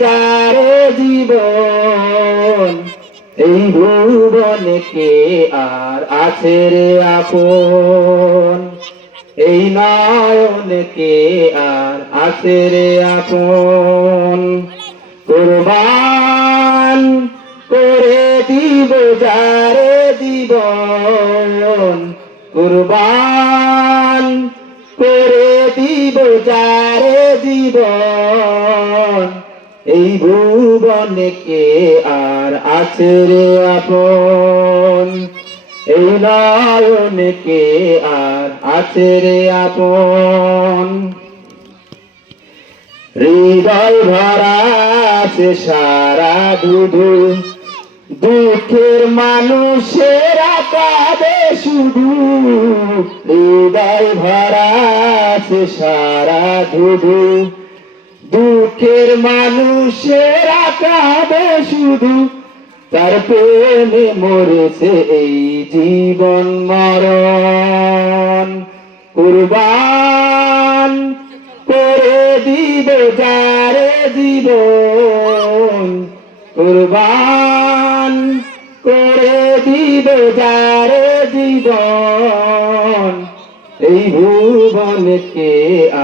যারে জীবন এই ভুবনে কে আর আছে রে আপন এই নয়নে কে আর আছে রে আপন কুরবান করে দিব যারে জীবন কুরবান করে দিব যারে জীবন এই ভুবনে কে আর আছে রে আপন এই নয়নে কে আর আছে রে আপন হৃদয় ভরা আছে সারা ধুধু দুঃখের মানুষেরা কাঁদে শুধু হৃদয় ভরা আছে সারা ধুধু দুঃখের মানুষেরা কাঁদে শুধু তার প্রেমে মরেছে এই জীবন মরণ কুরবান করে দিব যারে জীবন কুরবান করে দিব যারে জীবন এই ভুবনে কে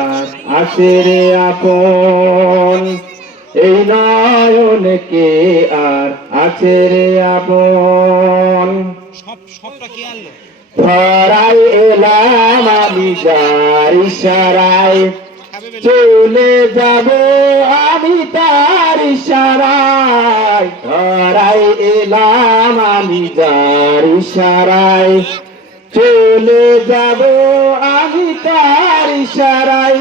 আর আছে রে আপন এই নয়নে কে আর আছে রে আপন ধরাই এলাম আমি যার ইশারায় চলে যাব আমি তার ইশারায় ধরাই এলাম আমি যার ইশারায় চলে যাব আমি তার ইশারায়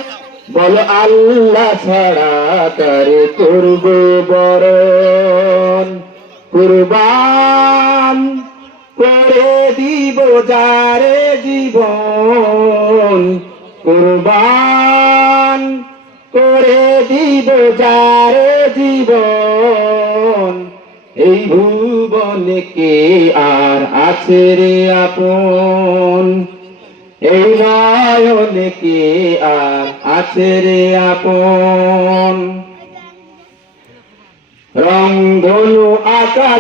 বল আল্লাহ ছাড়া তারে করব বরণ কুরবান করে দিব যারে জীবন কুরবান করে দিব যারে জীবন এই ভুবনে কে আর আছে রে আপন এই নয়নে কে আর আছে রে আপন রংধনু আকাশ